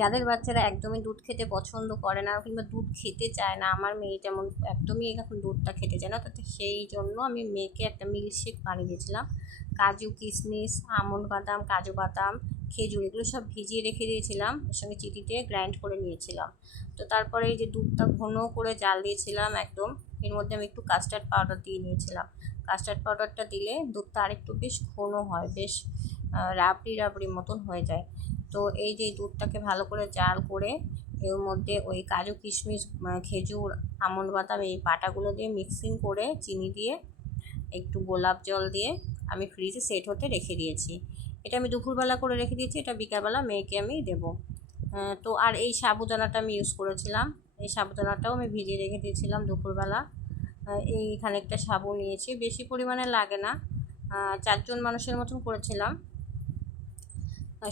যাদের বাচ্চারা একদমই দুধ খেতে পছন্দ করে না কিংবা দুধ খেতে চায় না, আমার মেয়ে যেমন একদমই এখন দুধটা খেতে চায় না, তাতে সেই জন্য আমি মেয়েকে একটা মিল্কশেক বানিয়ে দিয়েছিলাম। কাজু কিশমিশ, আমন্ড বাদাম, কাজু বাদাম, খেজুর এগুলো সব ভিজিয়ে রেখে দিয়েছিলাম, এর সঙ্গে চিটিতে গ্রাইন্ড করে নিয়েছিলাম। তো তারপরে এই যে দুধটা ঘন করে জাল দিয়েছিলাম একদম, এর মধ্যে আমি একটু কাস্টার্ড পাউডার দিয়ে নিয়েছিলাম। কাস্টার্ড পাউডারটা দিলে দুধটা আরেকটু বেশ ঘন হয়, বেশ রাবড়ি রাবড়ি মতন হয়ে যায়। তো এই যে দুধটাকে ভালো করে জাল করে এর মধ্যে ওই কাজু কিশমিশ, খেজুর, আমন্ড বাদাম এই বাটাগুলো দিয়ে মিক্সিং করে চিনি দিয়ে একটু গোলাপ জল দিয়ে আমি ফ্রিজে সেট হতে রেখে দিয়েছি। এটা আমি দুপুরবেলা করে রেখে দিয়েছি, এটা বিকালবেলা মেয়েকে আমি দেবো। তো আর এই সাবুদানাটা আমি ইউজ করেছিলাম, এই সাবুদানাটাও আমি ভিজিয়ে রেখে দিয়েছিলাম দুপুরবেলা। এই খানিকটা সাবু নিয়েছি, বেশি পরিমাণে লাগে না, 4 জন মানুষের মতন করেছিলাম।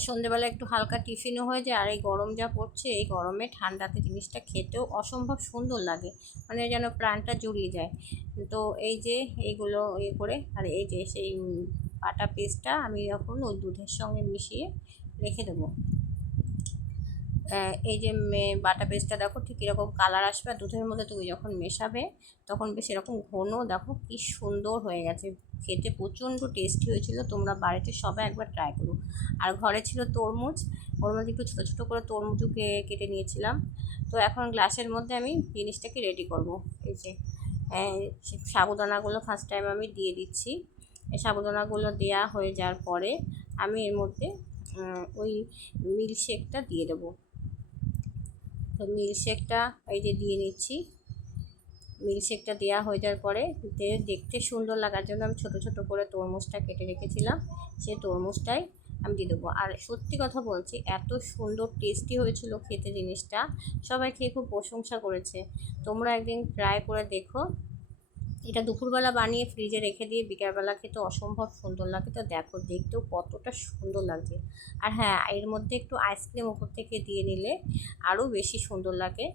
সন্ধেবেলা একটু হালকা টিফিনও হয়ে যায়, আর এই গরম যা পড়ছে এই গরমে ঠান্ডাতে জিনিসটা খেতেও অসম্ভব সুন্দর লাগে, মানে যেন প্রাণটা জুড়িয়ে যায়। তো এই যে এইগুলো করে, আর এই যে সেই বাটা পেস্টটা আমি এখন ওই দুধের সঙ্গে মিশিয়ে রেখে দেবো। এই যে বাটা পেস্টটা দেখো ঠিক এরকম কালার আসবে, আর দুধের মধ্যে তুমি যখন মেশাবে তখন বেশ এরকম ঘন, দেখো কি সুন্দর হয়ে গেছে, খেতে প্রচণ্ড টেস্টি হয়েছিল। তোমরা বাড়িতে সবাই একবার ট্রাই করো। আর ঘরে ছিল তরমুজ, ওর মধ্যে একটু ছোটো ছোটো করে তরমুজও কেটে নিয়েছিলাম। তো এখন গ্লাসের মধ্যে আমি জিনিসটাকে রেডি করব। এই যে সাবুদানাগুলো ফার্স্ট টাইম আমি দিয়ে দিচ্ছি। এই সাবুদানাগুলো দেওয়া হয়ে যাওয়ার পরে আমি এর মধ্যে ওই মিল্কশেকটা দিয়ে দেবো। তো মিল্কশেকটা এই যে দিয়ে নিচ্ছি। মিল্কশেকটা দেওয়া হয়ে যাওয়ার পরে দেখতে সুন্দর লাগার জন্য আমি ছোটো ছোটো করে তরমুজটা কেটে রেখেছিলাম, সেই তরমুজটাই আমি দিয়ে দেবো। আর সত্যি কথা বলছি, এত সুন্দর টেস্টি হয়েছিল খেতে জিনিসটা, সবাই খেয়ে খুব প্রশংসা করেছে। তোমরা একদিন ট্রাই করে দেখো। এটা দুপুরবেলা বানিয়ে ফ্রিজে রেখে দিয়ে বিকালবেলা খেতে অসম্ভব সুন্দর লাগে। তো দেখো দেখতেও কতটা সুন্দর লাগছে। আর হ্যাঁ, এর মধ্যে একটু আইসক্রিম ওপর থেকে দিয়ে নিলে আরও বেশি সুন্দর লাগে,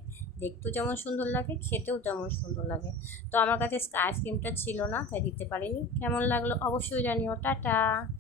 দেখতেও যেমন সুন্দর লাগে খেতেও তেমন সুন্দর লাগে। তো আমার কাছে আইসক্রিমটা ছিল না, তাই দিতে পারিনি। কেমন লাগলো অবশ্যই জানিও। টাটা।